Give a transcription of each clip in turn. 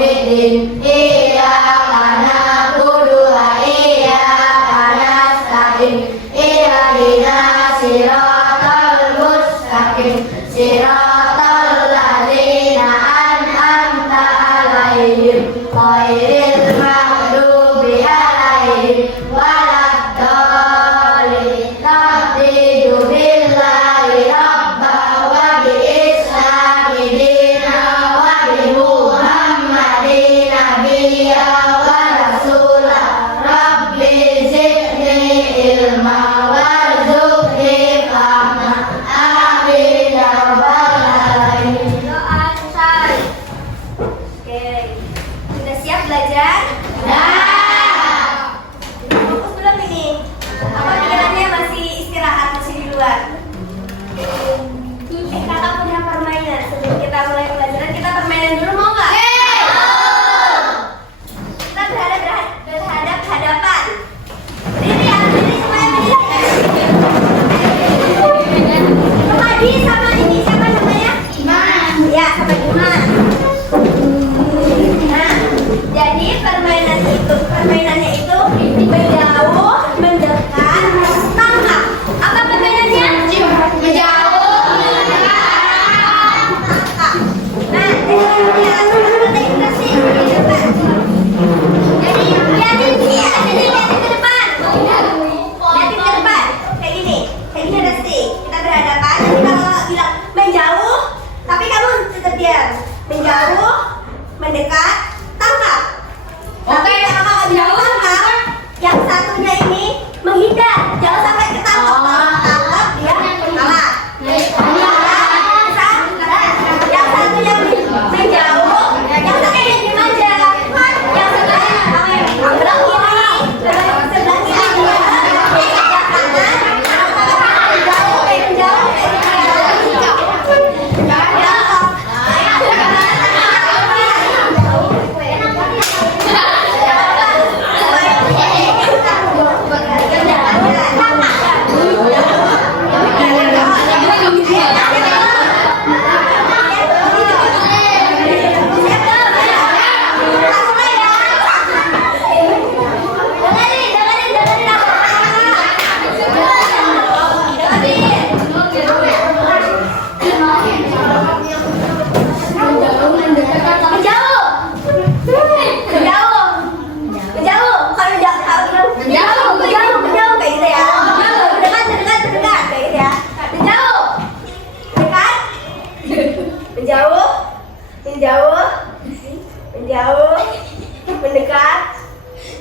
yaumiddin. Iyyaka na'budu wa iyyaka nasta'in. Ihdinas siratal mustaqim. Siratal ladzina an'amta 'alaihim ghairil maghdubi 'alaihim waladdallin. Raditu billahi rabban wa bi islami dinan wa bi Muhammadin nabiyyan wa rasulan. Rabbi zidni ilma warzuqni fahma. Amin ya rabbal alamin. Doa selesai. Oke, sudah siap belajar? Fokus belum ini? Apa pikirannya masih istirahat, masih di luar? Kakak punya permainan. Sebelum kita mulai pelajaran, kita permainan dulu, mau nggak? Kita berhadapan. Berdiri ya, berdiri semuanya berdiri. Hadi sama ini siapa namanya? Iman. Ya, sama Iman. Nah, jadi permainannya itu menjauh, mendekat, tangkap. Apa permainannya? Menjauh, mendekat, tangkap. Nah, jadi integrasi di depan. Jadi lihatin ke depan. Lihatin ke depan. Kayak gini Resti. Kita berhadapan. Nanti kalau bilang menjauh, tapi kamu tetap diam. Menjauh, mendekat, tangkap. Tapi kalau kamu bilang tangkap, yang satunya ini menghindar. Jangan sampai ketangkap. Tangkap dia kalah. Yang satunya menjauh, yang satunya diem aja. Yang satunya sebelah kiri, sebelah kiri dia. Yang kanan, menjauh.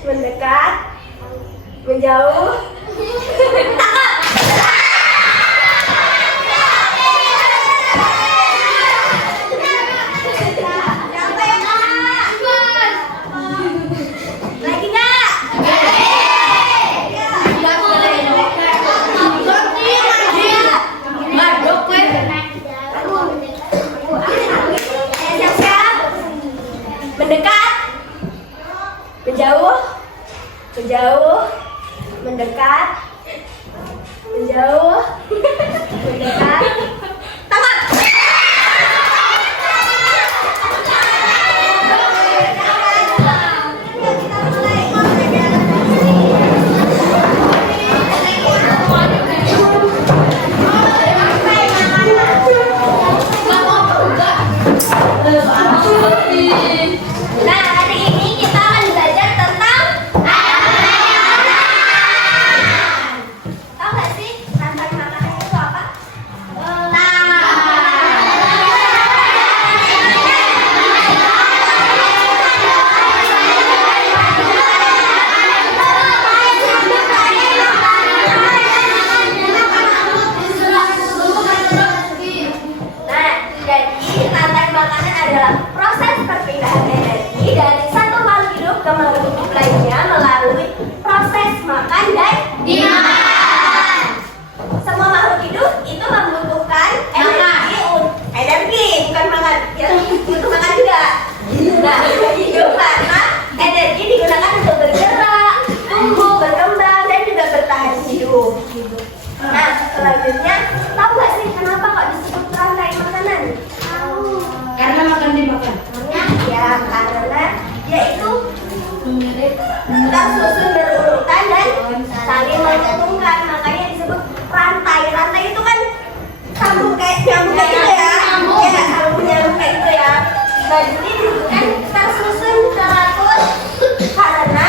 Mendekat, menjauh, tangkap. Lagi nggak? Siap-siap. Mendekat, menjauh, mendekat, menjauh, mendekat, tangkap. Nah, hari ini kita akan belajar tentang tahu nggak sih rantai makanan itu apa? tersusun berurutan dan saling menguntungkan. Makanya disebut rantai. Rantai itu kan nyambung kayak gitu ya. Ya, nyambung kayak gitu ya. Dan ini disebutkan tersusun teratur karena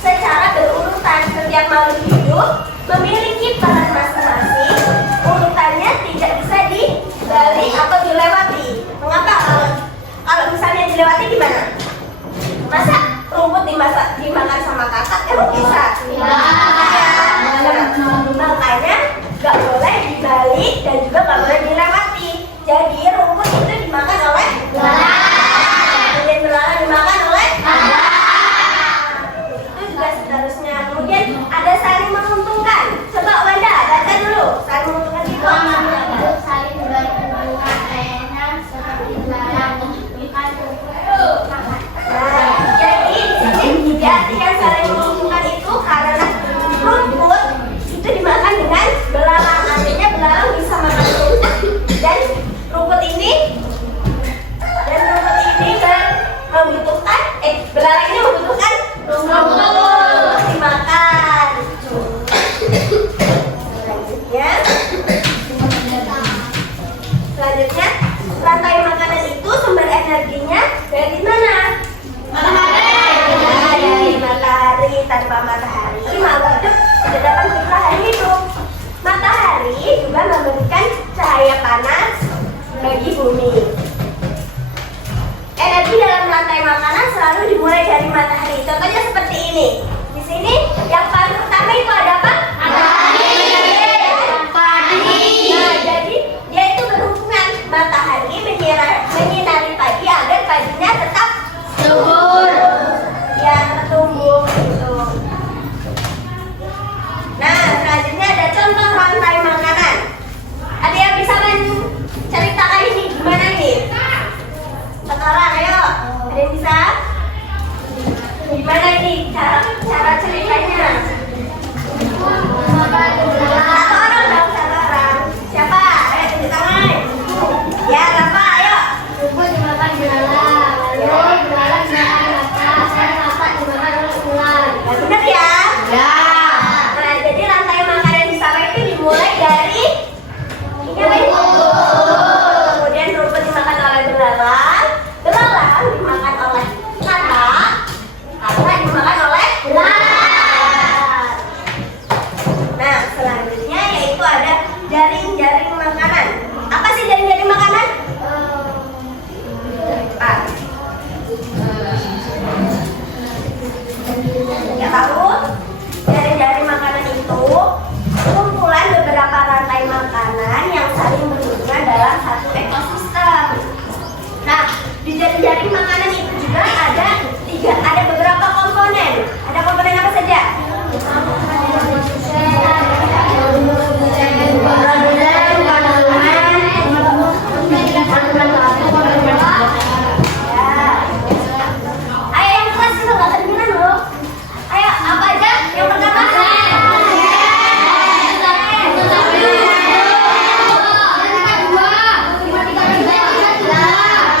secara berurutan setiap makhluk hidup memiliki peran masing-masing. Urutannya tidak bisa dibalik atau dilewati. Mengapa? Kalau misalnya dilewati gimana? Masa rumput dimakan sama kakak? Emang bisa? Makanya nggak boleh dibalik dan juga nggak boleh dilewati. Jadi rumput itu dimakan oleh belalang, dan belalang dimakan oleh itu juga seterusnya. Kemudian ada saling menguntungkan. Coba Wanda baca dulu saling menguntungkan itu apa? Saling berbagi hubungan enak seperti belalang ikan Jadi diartikan saling menguntungkan itu karena rumput itu dimakan dengan belalang. Artinya belalang bisa makan rumput dan rumput ini membutuhkan belalang ini membutuhkan rumput dimakan. Selanjutnya rantai makanan itu sumber energinya dari mana? Dari matahari. Tanpa matahari makhluk hidup tidak dapat bertahan hidup. Matahari juga memberikan cahaya panas bagi bumi. Energi dalam rantai makanan selalu dimulai dari matahari. Contohnya seperti ini. Di sini yang paling pertama itu ada apa? Matahari. Nah, jadi dia itu berhubungan. Matahari menyinari pagi agar paginya tetap subur. Ya, tertumbuh gitu. Nah, selanjutnya ada contoh rantai makanan. Ada yang bisa menceritakan ini gimana nih? Sekarang ayo, ada yang bisa? Gimana ini cara ceritanya? Satu orang dong, satu orang. Siapa? Ayo tunjuk tangan. Ya, Rafa, ayo. rumput dimakan belalang, lalu belalang dimakan kakak, dan kakak dimakan oleh ular. Nah, benar ya? Ya. Nah, jadi rantai makanan di sawah itu dimulai dari kemudian rumput dimakan oleh belalang, belalang dimakan oleh kakak, kakak dimakan oleh ular. Nah, selanjutnya yaitu ada jaring-jaring makanan. Apa sih jaring-jaring makanan? Ya tahu? Jaring-jaring makanan itu kumpulan beberapa rantai makanan yang saling berhubungan dalam satu ekosistem. Nah, di jaring-jaring makanan itu juga ada beberapa komponen. Ada komponen apa saja? Ayo yang kelas itu nggak kedengeran loh. Ayo apa aja? Yang pertama.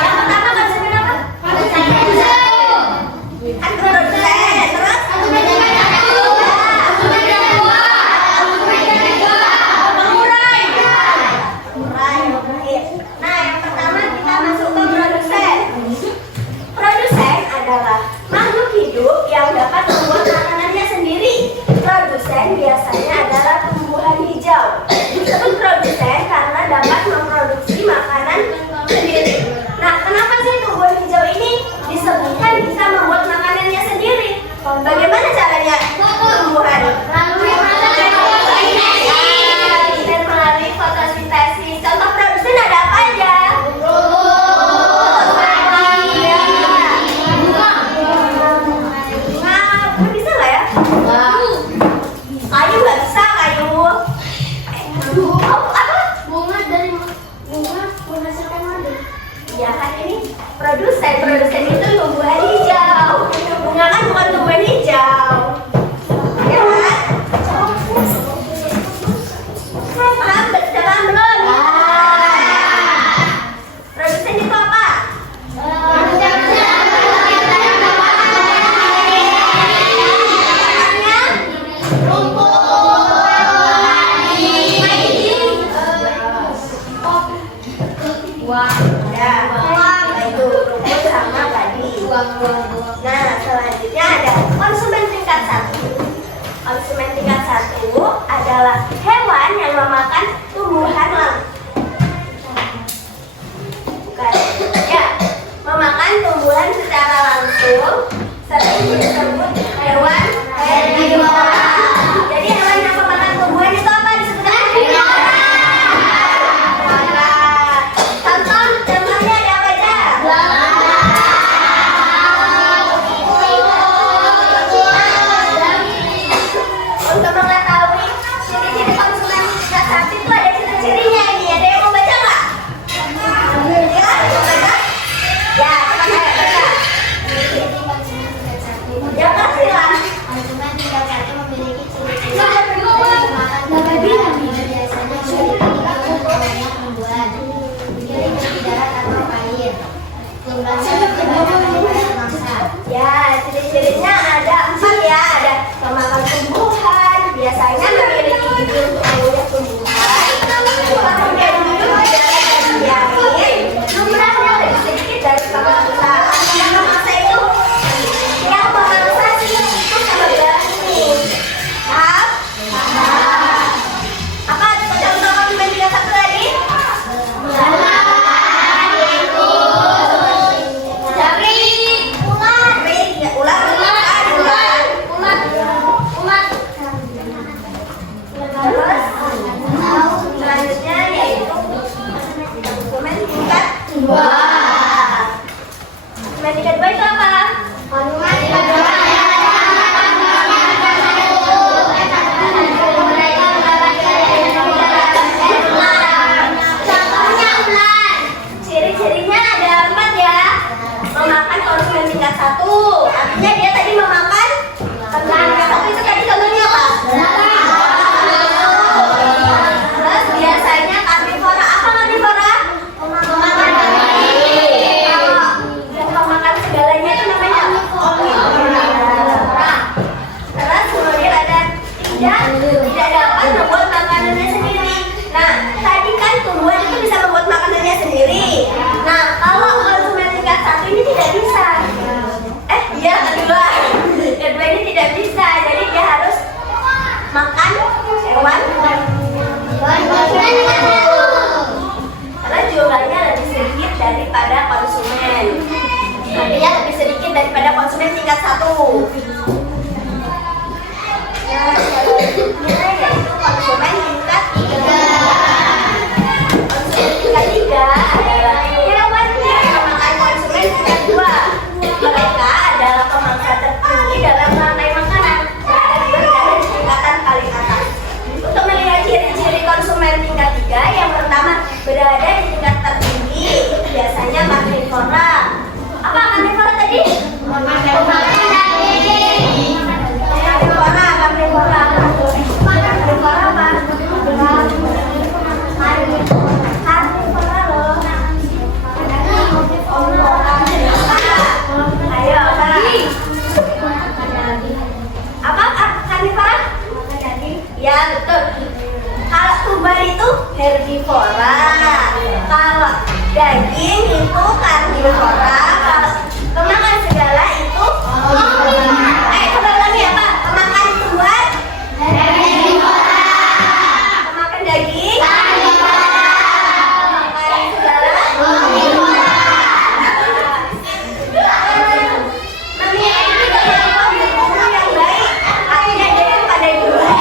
Yang pertama konsepnya apa? Kan produsen. Terus? Pengurai. Oke. Nah, yang pertama kita masuk ke produsen. Produsen adalah makhluk hidup yang dapat membuat makanannya sendiri. Produsen biasanya adalah tumbuhan hijau. Disebut produsen karena dapat memproduksi makanan sendiri. Nah, kenapa sih tumbuhan hijau ini disebutkan bisa membuat makanannya sendiri? Bagaimana caranya tumbuhan? Dan melalui fotosintesis. Contoh produsen ada apa aja? Nah, selanjutnya ada konsumen tingkat 1. Konsumen tingkat 1 adalah hewan yang memakan tumbuhan bukan, ya, memakan tumbuhan secara langsung, sering disebut hewan herbivora. Jadi hewan yang memakan tumbuhan itu apa disebutkan? Herbivora. Contohnya ada apa aja? Untuk mengetahui ciri-ciri konsumen tingkat 1 itu ada ciri-cirinya ini. Ada yang mau baca nggak? Ya, mau baca? Ya, coba saya baca. Ya, kasih lah. Konsumen tingkat 1 memiliki ciri-ciri dapat bilang biasanya memiliki banyak tumbuhan, digiling di darat atau air. Ya, ciri-cirinya ada 4 ya. Ada memakan tumbuhan, biasanya memiliki gigi untuk mengunyah tumbuhan, kemudian hidup di darat dan di air, jumlahnya lebih sedikit dari pemangsa. Yang pemangsa itu, yang pemangsa itu sama berani. Paham? Apa contoh konsumen tingkat 1 tadi? Terus selanjutnya yaitu konsumen tingkat 2. Konsumen tingkat 2 itu apa? Konsumen tingkat 2 ciri-cirinya ada 4 ya. Memakan konsumen tingkat 1, artinya dia tadi memakan konsumen tingkat 1 itu tadi contohnya apa? Terus biasanya karnivora. Apa karnivora? Memakan daging. Kalau yang memakan segalanya itu namanya omnivora. Terus kemudian ada tidak dapat membuat makanannya sendiri. Nah, tadi kan tumbuhan itu bisa membuat makanannya sendiri. Nah, kalau konsumen tingkat 1 ini tidak bisa. Iya, kedua ini tidak bisa. Jadi dia harus makan hewan karena jumlahnya lebih sedikit daripada konsumen. Artinya lebih sedikit daripada konsumen tingkat 1. Nah, selanjutnya yaitu konsumen tingkat 3. Konsumen tingkat 3 adalah hewan yang memakan konsumen tingkat 2. Mereka adalah pemangsa tertinggi dalam rantai makanan dan berada di tingkatan paling atas. Untuk melihat ciri-ciri konsumen tingkat 3, yang pertama berada di tingkat tertinggi itu biasanya karnivora. Apa karnivora tadi? Karnivora. Karnivora apa? Karnivora loh. Ayo, apa karnivora? Ya, betul. Kalau tubar itu herbivora. Kalau daging itu karnivora. Kalau pemakan segala itu kembali lagi apa? Pemakan tumbuhan herbivora. Pemakan daging karnivora. Pemakan segala herbivora. Memiliki gaya tubuh yang baik, artinya dia pada dulu ya.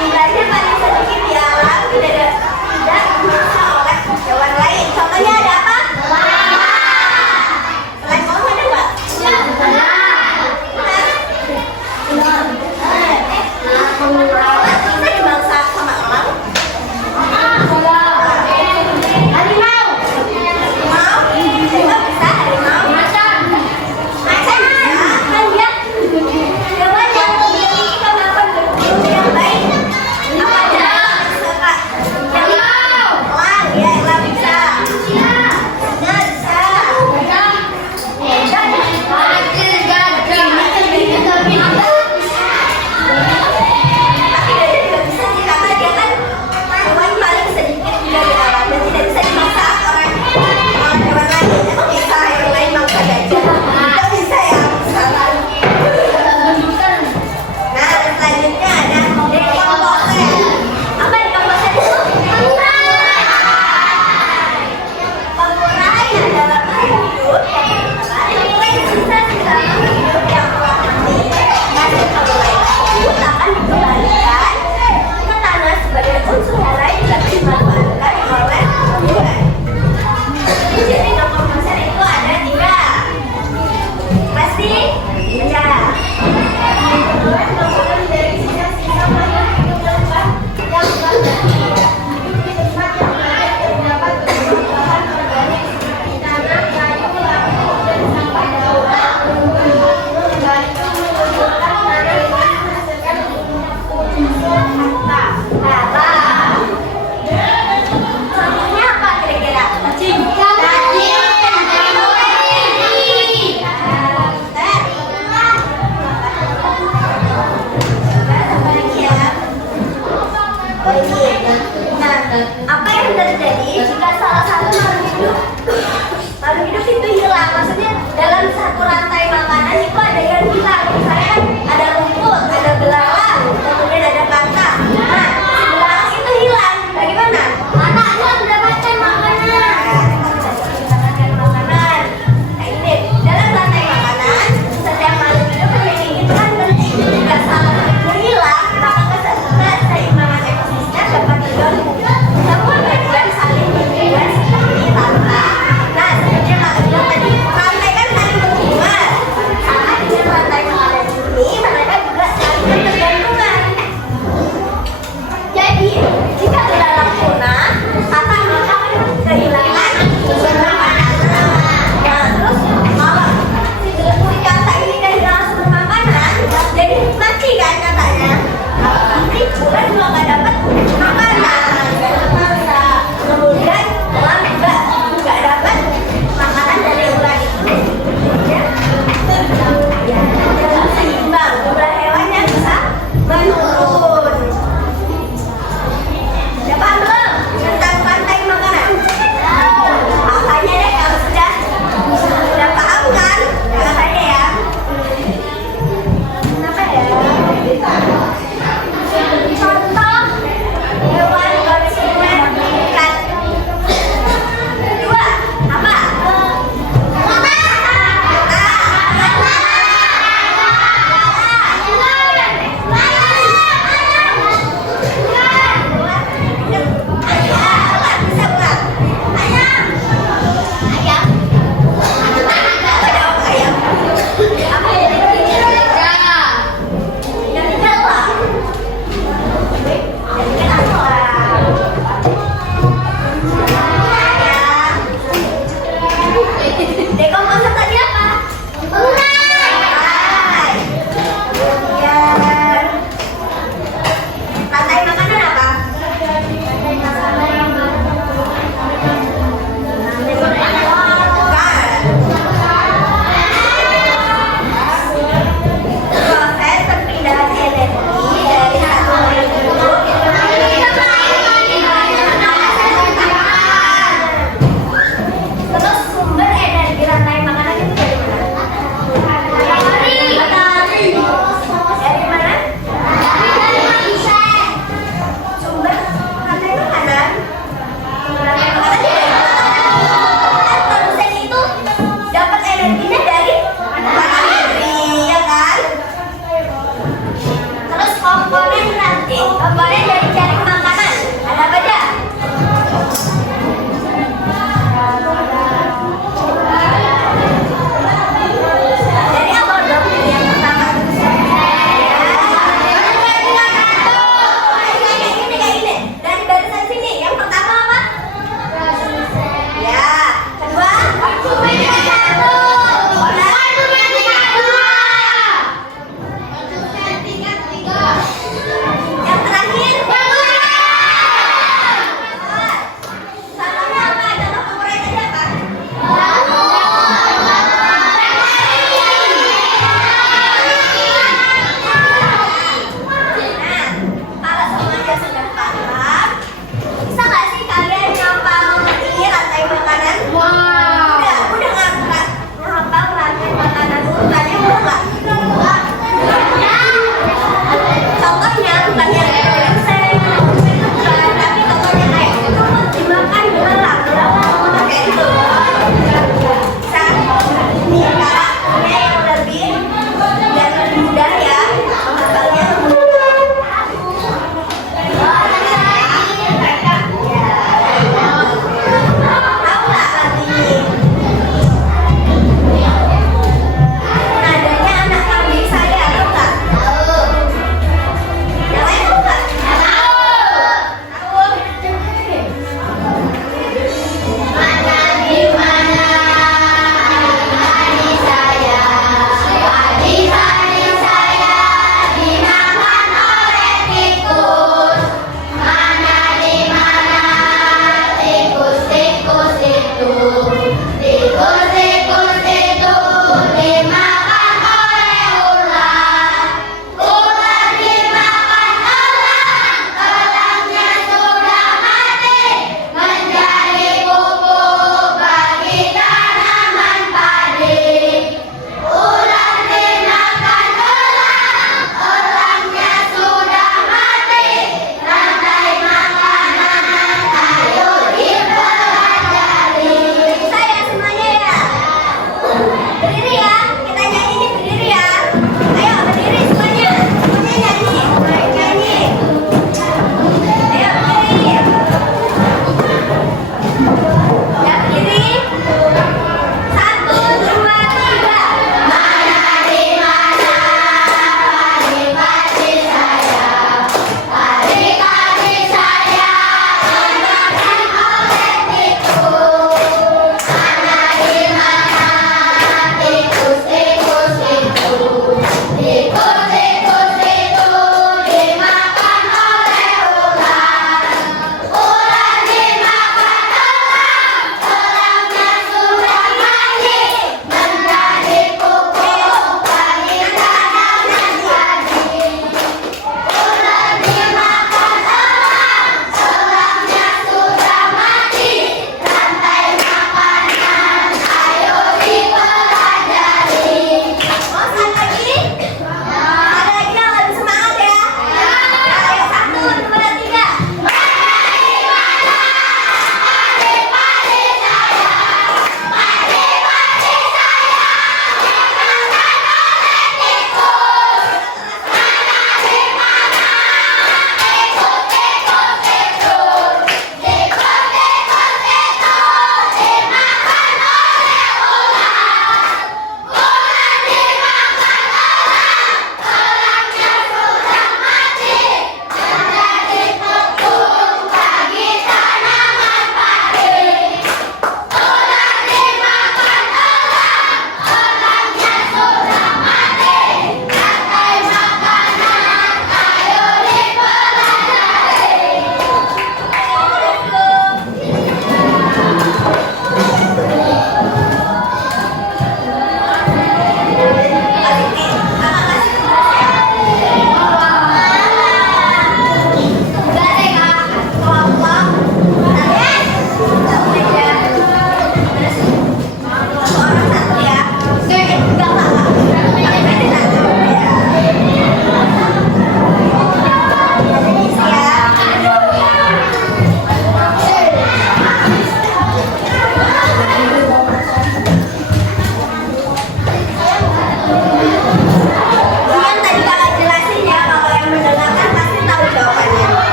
Jumlahnya paling sedikit di alam, tidak dimakan oleh hewan lain. Contohnya ada apa?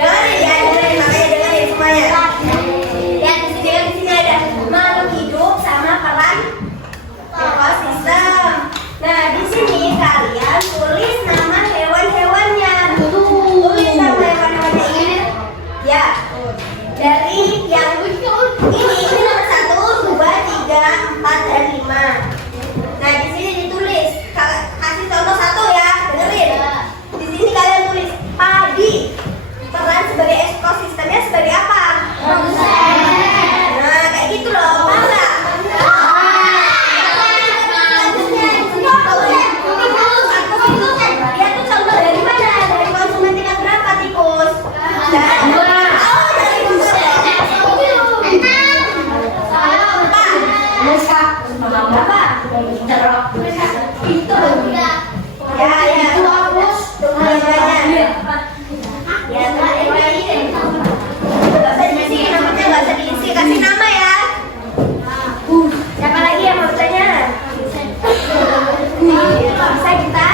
Dengerin ya, dengerin, makanya dengerin semuanya. Lihat di sini, di sini ada makhluk hidup sama peran ekosistem. Nah, di sini kalian tulis nama hewan-hewannya. Tulis nama hewan-hewannya ini. Ya. Dari yang ini nomor 1, 2, 3, 4, dan 5. Nah, di sini ditulis. Kasih contoh 1 ya, dengerin. Di sini kalian tulis padi. Peran sebagai ekosistemnya sebagai apa? Nah, kayak gitu loh. Paham nggak? Dia tuh contoh dari mana? Dari konsumen tingkat berapa, tikus? Kasih nama ya. Siapa lagi yang mau bertanya? Bisa kita?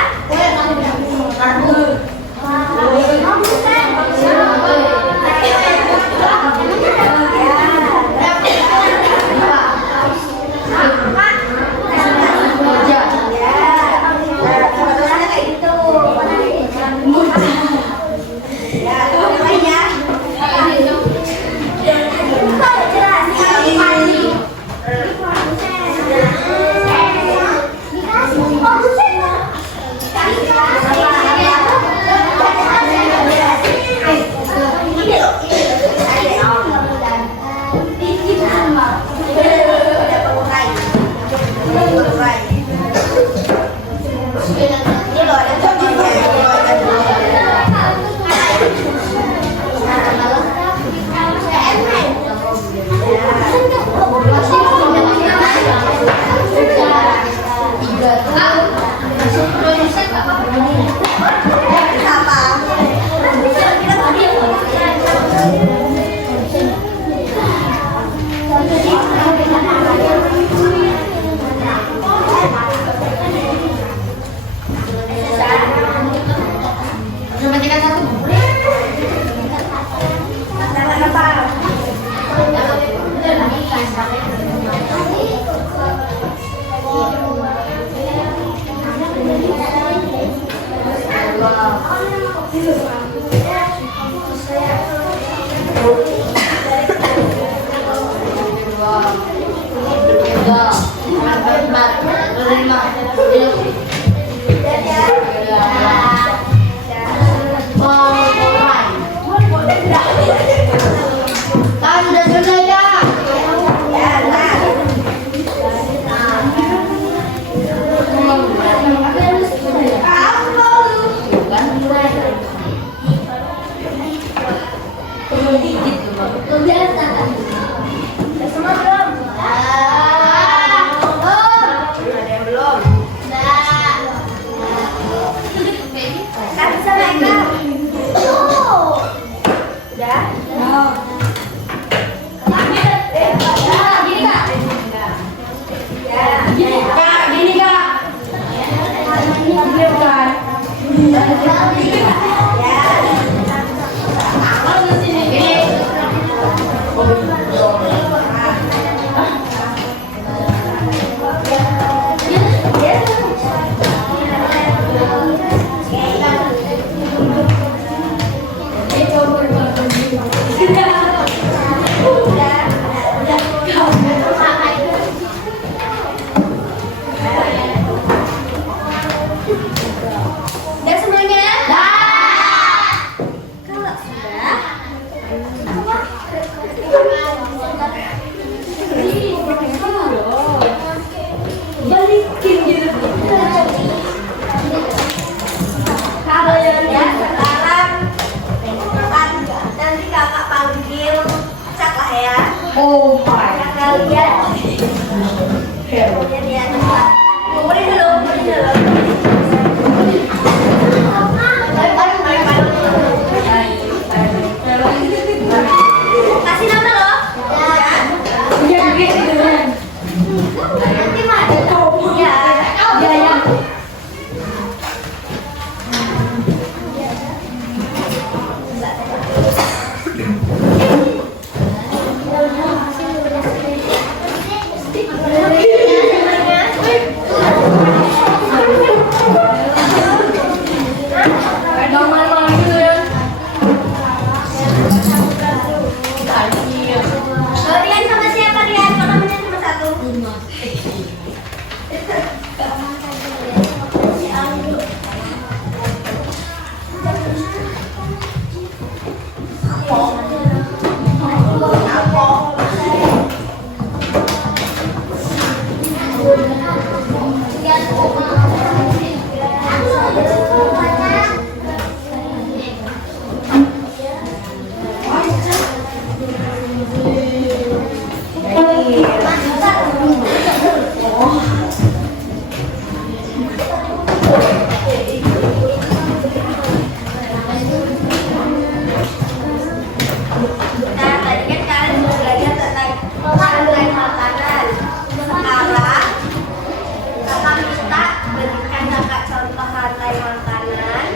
Jangan malu-malu gitu ya. Rian sama siapa Rian? Kalau namanya cuma satu. Nah, tadi kan kalian sudah belajar tentang rantai makanan. Sekarang kakak minta berikan kakak contoh rantai makanan.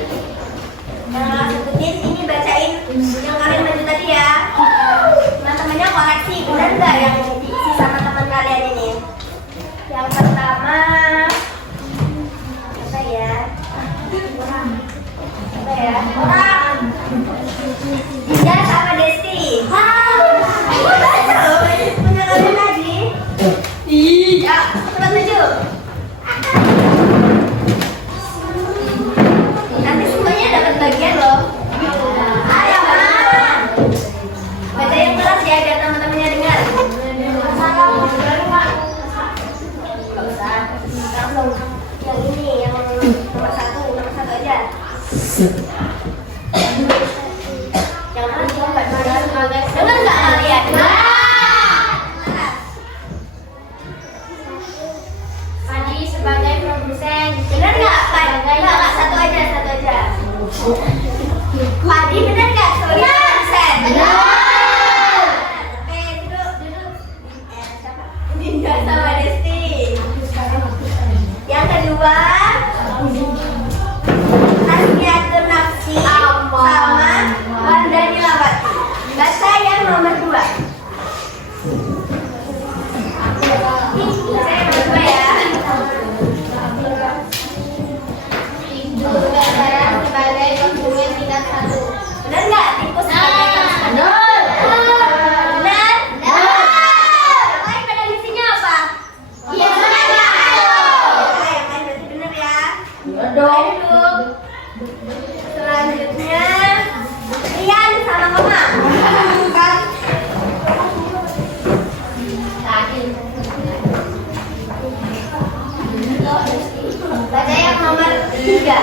Nah, sebutin ini bacain yang kalian baca tadi ya. Teman-temannya koreksi, benar nggak yang diisi sama teman kalian ini? Yang pertama apa ya? Apa ya? Orang. Dinda sama Desti. Ayo baca loh, punya kalian tadi. Iya, cepat maju. Nanti semuanya dapat bagian loh. Ayo, Ma. Baca yang keras ya, biar teman-temannya dengar. Nggak usah, langsung yang ini, yang nomor satu aja. Jangan coba dengar nggak kalian? Padi sebagai produsen. Benar nggak? Nggak, satu aja. Padi benar nggak? Sen. Benar. Oke, duduk. Siapa? Dinda sama Desti. Yang kedua, Hasbiatur Nafsi sama Wanda Nilawati. Baca yang nomor 2. Baca yang nomor 2 ya. Gambaran sebagai konsumen tingkat 1. Benar nggak? Tikus sebagai konsumen. Benar? Kalian pada misinya apa? Iya, benar. Yang lain berarti benar ya. Ayo duduk. Selanjutnya Rian sama Mama. Baca yang nomor 3.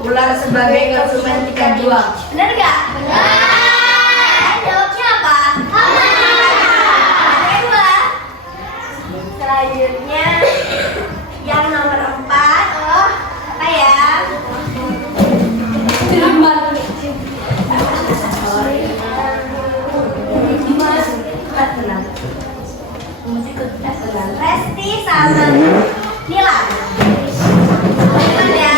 Ular sebagai konsumen tingkat 2. Benar nggak? Benar. Jawabnya apa? Kedua. Selanjutnya yang nomor 4. Apa ya? Resti sama Nila. Benar ya?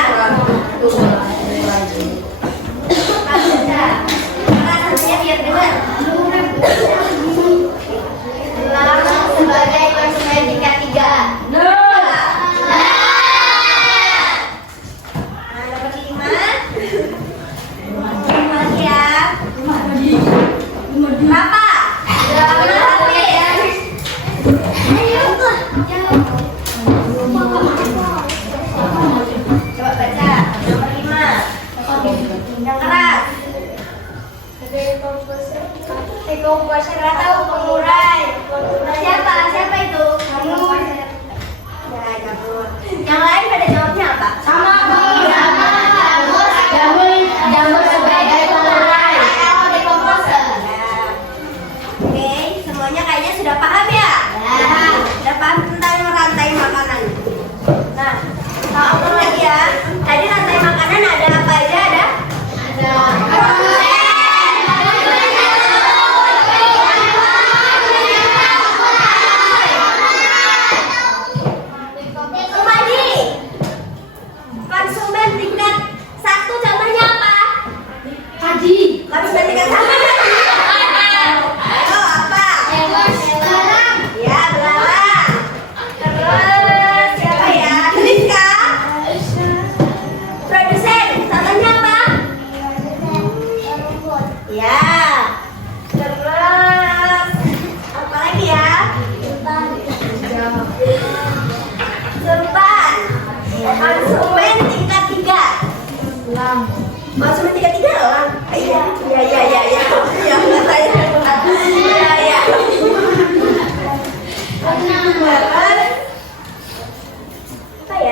Rasanya biar dengar. Sebagai konsumen tingkat 3. Nomor 5. Lagi ya. Berapa? Coba baca. Nomor 5. Yang keras. Dekomposer atau pengurai. Siapa itu? Kamu. Ya, kamu. Yang lain pada jawabnya apa? Sama jamur sebagai pengurai atau dekomposer. Oke, semuanya kayaknya sudah paham ya? Sudah paham tentang rantai makanan. Nah, tahu lagi ya. Tadi rantai makanan ada apa aja? Ada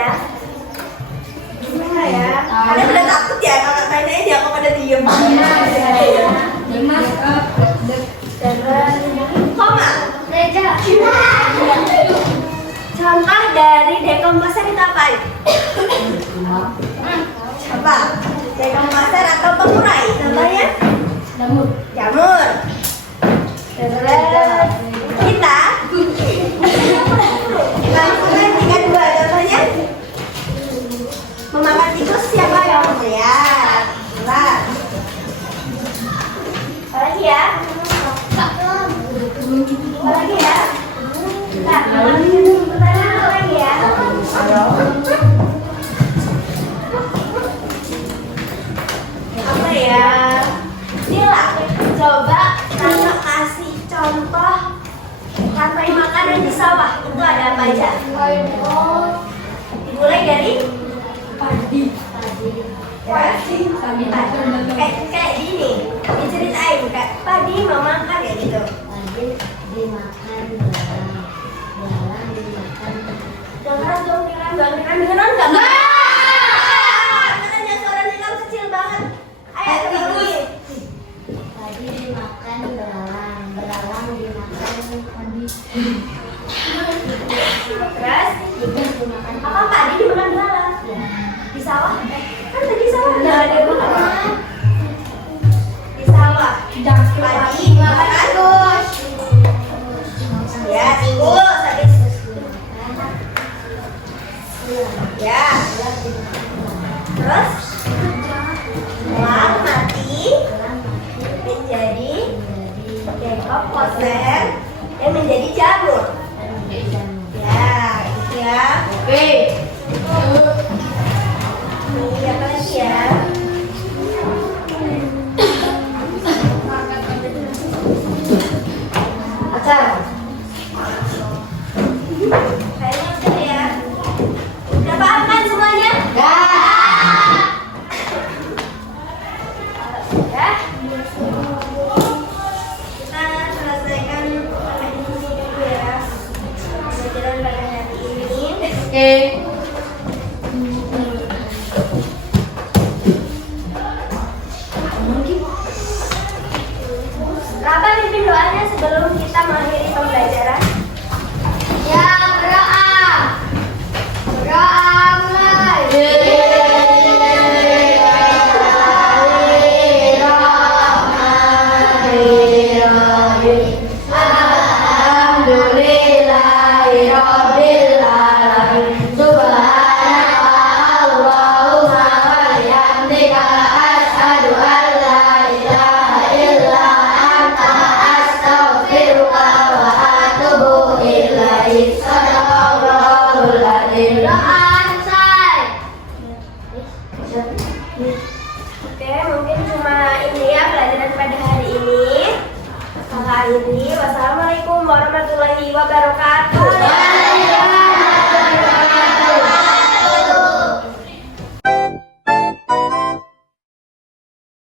ya. Gimana ya? Kalian pada takut ya kalau tanya ini aku pada diem. Dimas Koma. Reja. Contoh dari dekomposer itu apa? Apa? Dekomposer atau pengurai? Contohnya? Jamur. Terus kita langsung yang tiga dua. Contohnya? Memakan tikus siapa yang melihat? Jelas. Apa lagi ya? Apa lagi ya? Nah, pertanyaan apa lagi ya? Apa ya? Sila, coba kakak kasih contoh rantai makanan di sawah. Itu ada apa aja? Dimulai dari padi. kayak gini, diceritain kayak padi mau makan ya gitu. Padi dimakan belalang, belalang dimakan Jangan dong Nilam, dengeran nggak? Makanya suara Nilam kecil banget. Ayo terus. padi dimakan belalang, belalang dimakan padi. Terus Ikan dimakan apa padi dimakan belalang? ya. Di sawah? Kan tadi sawah nggak ada belalang. Di sawah. Padi dimakan tikus. Ya tikus. Habis ya. Terus belalang mati menjadi dekomposer dan menjadi jamur. Ya, gitu ya. Oke. Ini apa lagi ya? Acar. Kayaknya udah ya. Udah paham kan semuanya? Ya. Kita selesaikan sampai di sini dulu ya. Pelajaran pada hari ini. Oke. Raba pimpin doanya sebelum kita mengakhiri pembelajaran. Ya, berdoa. Berdoa mulai. Oke, mungkin cuma ini ya pelajaran pada hari ini. Wassalamualaikum warahmatullahi wabarakatuh.